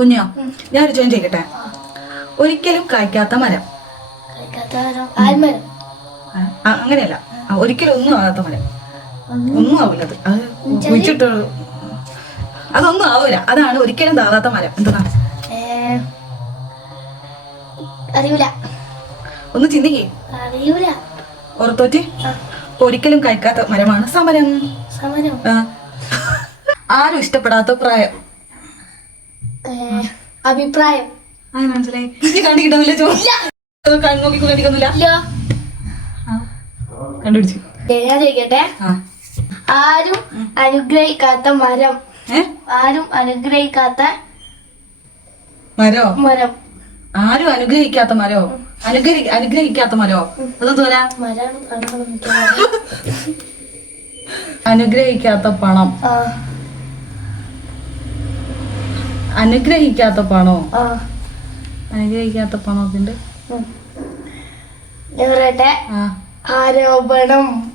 കുഞ്ഞോ, ഞാനൊരു ചോദ്യം ചോദിക്കട്ടെ. ഒരിക്കലും കായ്ക്കാത്ത മരം. അങ്ങനെയല്ല, ഒരിക്കലും ഒന്നും ആകാത്ത മരം. ഒന്നും ആവില്ല. അത് കുഴിച്ചിട്ട് അതൊന്നും ആവൂല. അതാണ് ഒരിക്കലും താകാത്ത മരം. എന്താ? അറിയൂല. ഒന്ന് ചിന്തിക്കേ. അറിയൂല. ഓർത്തോറ്റ്. ഒരിക്കലും കഴിക്കാത്ത മരമാണ് സമരം. സമരം. ആരും ഇഷ്ടപ്പെടാത്ത പ്രായം. അഭിപ്രായം. മനസ്സിലായി. നീ കണ്ടിട്ടുണ്ടാവില്ല. നോക്കി കണ്ടിക്കൊന്നുമില്ല. കണ്ടുപിടിച്ചു. ഞാൻ ചോദിക്കട്ടെ. ആരും അനുഗ്രഹിക്കാത്ത മരം. ആരും അനുഗ്രഹിക്കാത്ത മരോ? മരം. ആരും അനുഗ്രഹിക്കാത്ത മരോ? അനുഗ്രഹിക്കാത്ത മരോ? അതെന്തോരാ? അനുഗ്രഹിക്കാത്ത പണം. അനുഗ്രഹിക്കാത്ത പണോ? അനുഗ്രഹിക്കാത്ത പണത്തിന്റെ ഞാൻ പറയട്ടെ. ആരോപണം.